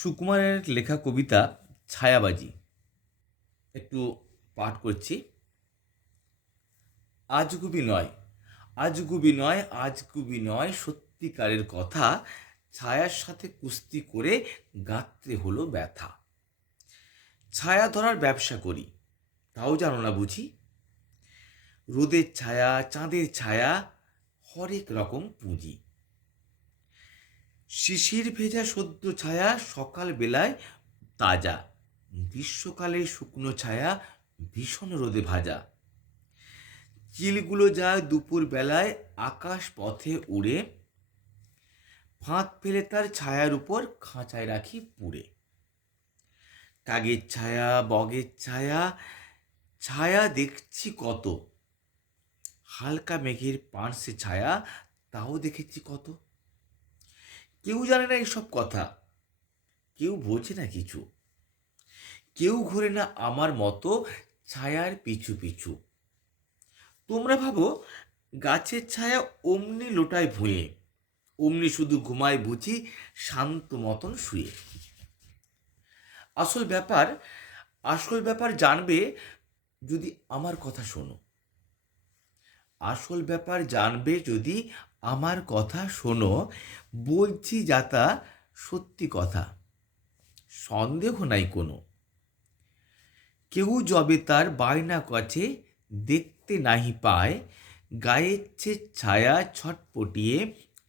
সুকুমারের লেখা কবিতা ছায়াবাজি একটু পাঠ করছি। আজগুবি নয়, আজগুবি নয়, আজগুবি নয়, সত্যিকারের কথা। ছায়ার সাথে কুস্তি করে গাত্রে হলো ব্যথা। ছায়া ধরার ব্যবসা করি, তাও জানো না বুঝি। রোদের ছায়া, চাঁদের ছায়া, হরেক রকম পুঁজি। শিশির ভেজা সদ্য ছায়া সকাল বেলায় তাজা, গ্রীষ্মকালে শুকনো ছায়া ভীষণ রোদে ভাজা। চিলগুলো যায় দুপুর বেলায় আকাশ পথে উড়ে, ফাঁক ফেলে তার ছায়ার উপর খাঁচায় রাখি পুড়ে। কাগের ছায়া, বগের ছায়া, ছায়া দেখছি কত, হালকা মেঘের পার্শ্বে ছায়া, তাও দেখেছি কত। কেউ জানে না এসব কথা, কেউ বোঝে না কিছু, কেউ ঘোরে না আমার মতো ছায়ার পিছু পিছু। তোমরা ভাবো গাছের ছায়া অমনি লোটায় ভুঁয়ে, অমনি শুধু ঘুমায় বুঝি শান্ত মতন শুয়ে। আসল ব্যাপার, আসল ব্যাপার জানবে যদি আমার কথা শোনো। আসল ব্যাপার জানবে যদি আমার কথা শোনো। বলছি যাতা সত্যি কথা, সন্দেহ নাই কোনো। কেউ যবে তার বায়না কাছে দেখতে নাহি পায়, গায়ের চেয়ে ছায়া ছটপটিয়ে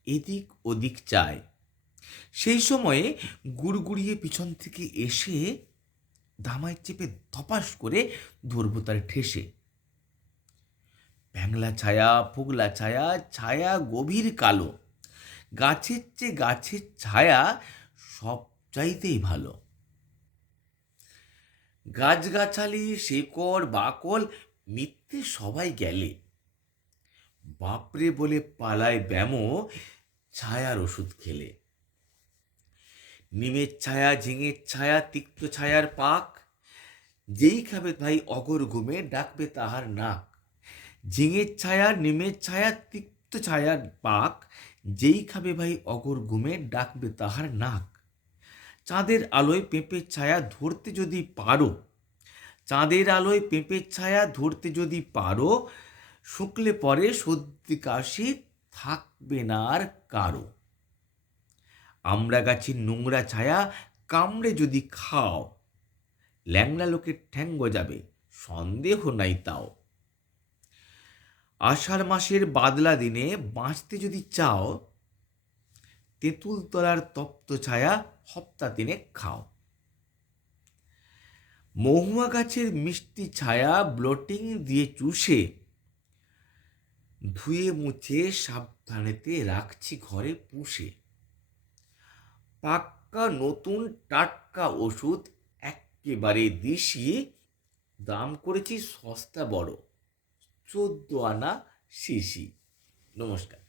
এদিক ওদিক চায়। সেই সময়ে গুড়গুড়িয়ে পিছন থেকে এসে ধামায় চেপে ধপাস করে ধরবো তার ঠেসে। ব্যাংলা ছায়া, ফুগলা ছায়া, ছায়া গভীর কালো, গাছের চেয়ে গাছের ছায়া সব চাইতেই ভালো। গাছগাছালি, শেকড় বাকল মিথ্যে সবাই গেলে, বাপরে বলে পালায় ব্যামো ছায়ার ওষুধ খেলে। নিমের ছায়া, ঝিঙের ছায়া, তিক্ত ছায়ার পাক, যেই খাবে ভাই অগর ঘুমে ডাকবে তাহার নাক। ঝিঙের ছায়া, নিমের ছায়া, তিক্ত ছায়ার পাক, যেই খাবে ভাই অগর ঘুমে ডাকবে তাহার নাক। চাঁদের আলোয় পেঁপের ছায়া ধরতে যদি পারো, চাঁদের আলোয় পেঁপের ছায়া ধরতে যদি পারো, শুকলে পরে সর্দি কাশি থাকবে না আর কারো। আমড়া গাছের নোংরা ছায়া কামড়ে যদি খাও, ল্যাংড়া লোকের ঠ্যাং গজাবে সন্দেহ নাই তাও। আষাঢ় মাসের বাদলা দিনে বাঁচতে যদি চাও, তেঁতুল তলার তপ্ত ছায়া হপ্তা দিনে খাও। মহুয়া গাছের মিষ্টি ছায়া ব্লোটিং দিয়ে চুষে, ধুয়ে মুছে সাবধানেতে রাখছি ঘরে পুষে। পাক্কা নতুন টাটকা ওষুধ এক্কেবারে দেশি, দাম করেছি সস্তা বড়, 14 আনা শিশি। নমস্কার।